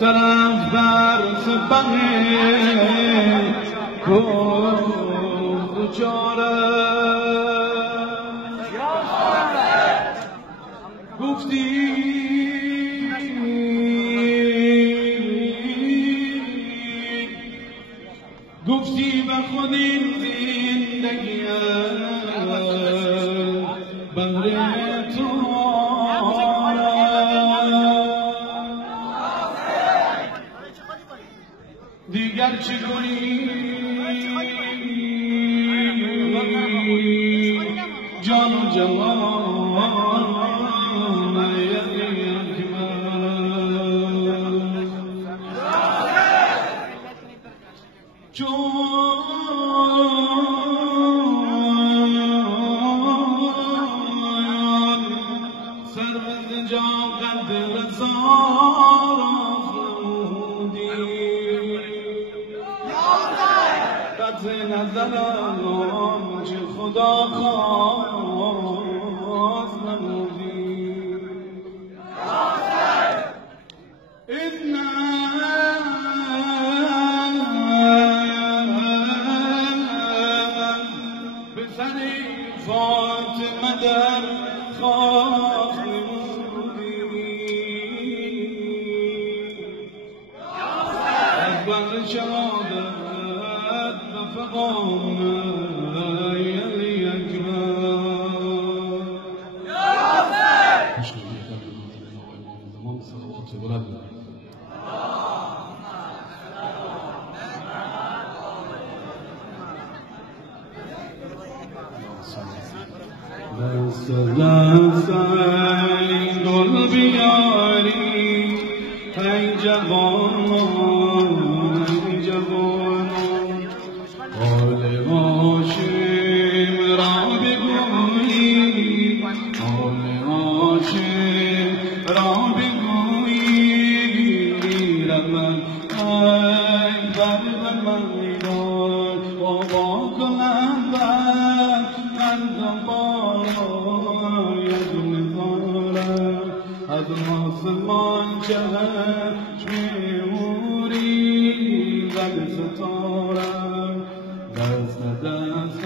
طرف بر سبنه چاره گفتی به خود این زندگی بهر تو دیگر چه کنی جان و جوان چون سربز جا قد رسار آفرودی قد نظرم چه خدا خواست نمودی فاطمه در خاک نمودی از بر شهادت و فقام علی اکبر دست دست ای گل بیاری ای جوانان ای جوانان حال هاشم را بگویی حال هاشم را بگویی رمن ای بر میدان بابا کنم بر مردم از آسمان چشم موری بر ستارم دست دست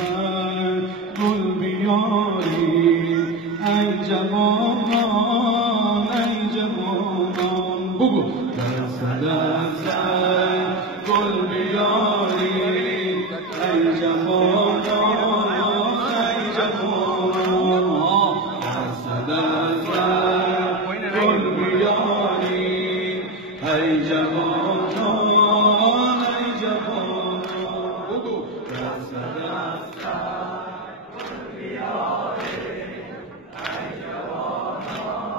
گل بیاری ای جوانان ای جوانان بگو دست دست گل بیاری ای جوانان ای جوانان دست دست ای جوانان ای جوانان بگو دست دست گل بیاری ای جوانان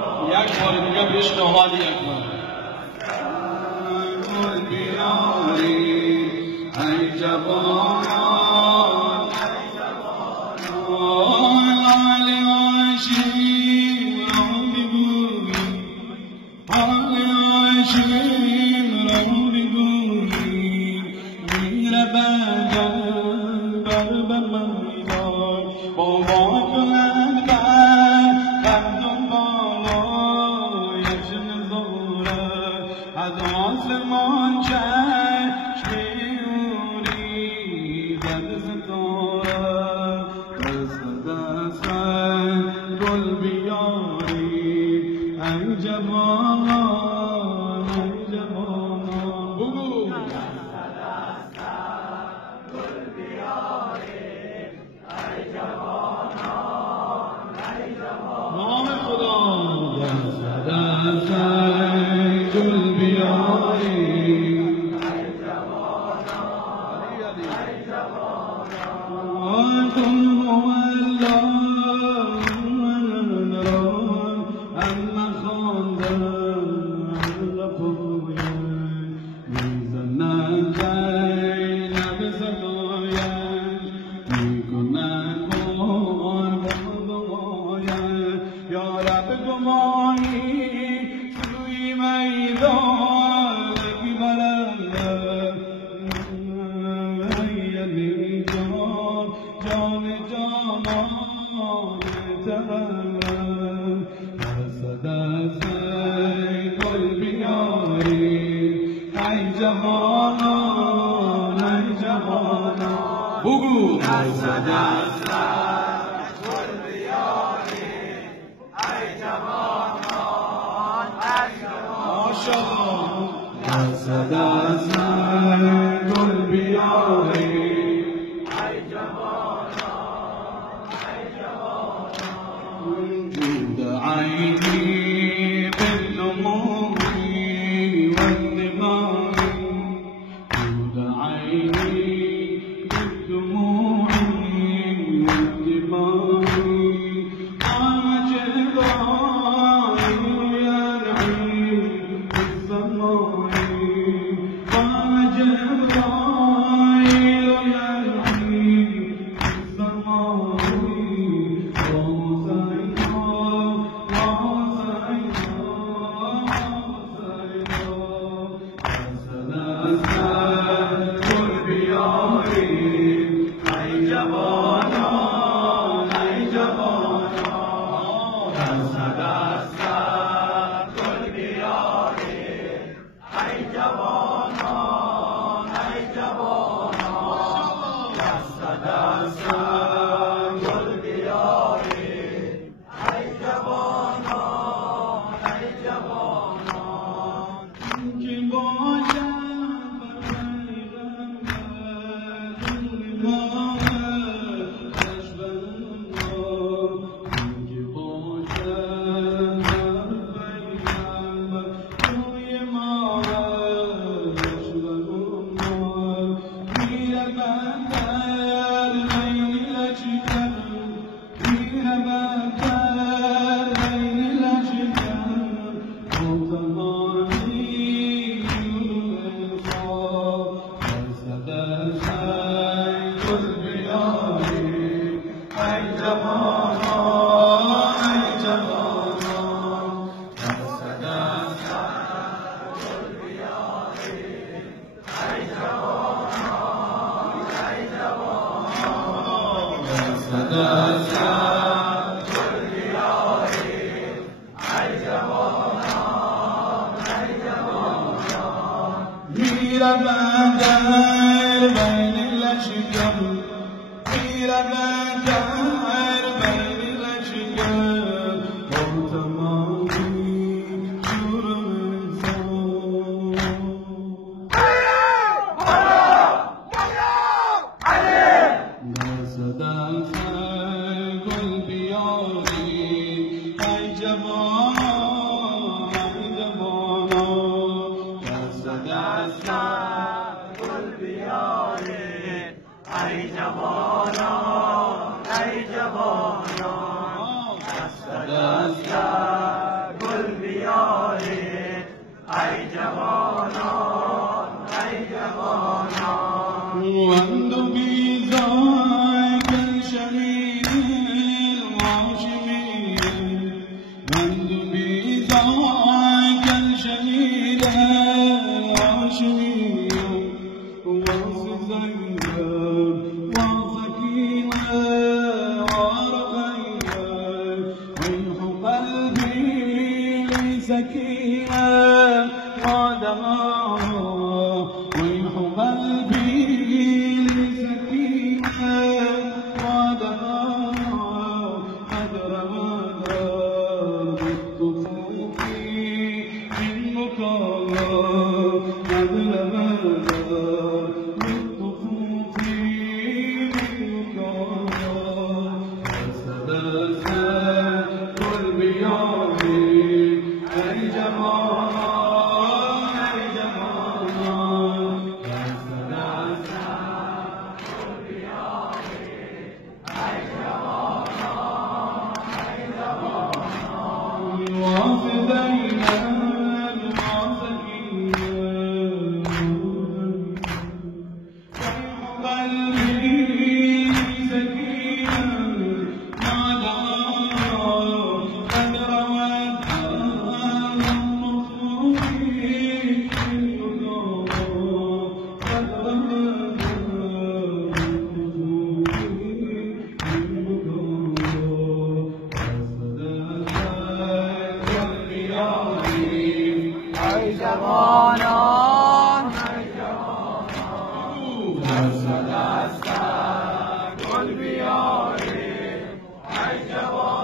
ای جوانان یک بار دیگه پیش نهاد یک بار گل بیاری ای جوانان ای جوانان علی عاشقی حال عاشقین را بگویی میره بر میدان بابا کند بر قدم بالایش نظاره از آسمان چشم اوری زد ستاره دست دست گل بیاری ای جوانان ای جوانان بگو دست دست گل بیاری ای جوانان ای جوانان نام خدا دست دست گل بیاری ای جوانان ای جوانان کن هو جان جان تمام صدف گل بیاری ای جوانان ای جوانان بگو صدف گل بیاری ای جوانان ای جوانان ماشاءالله صدف گل بیاری ای جوانان ای جوانان جود عینی بالدموع والدماء جود عینی بالدموع والدماء قام جبرائيل يرعي في السماء قام جبرائيل يرعي في السماء الجواب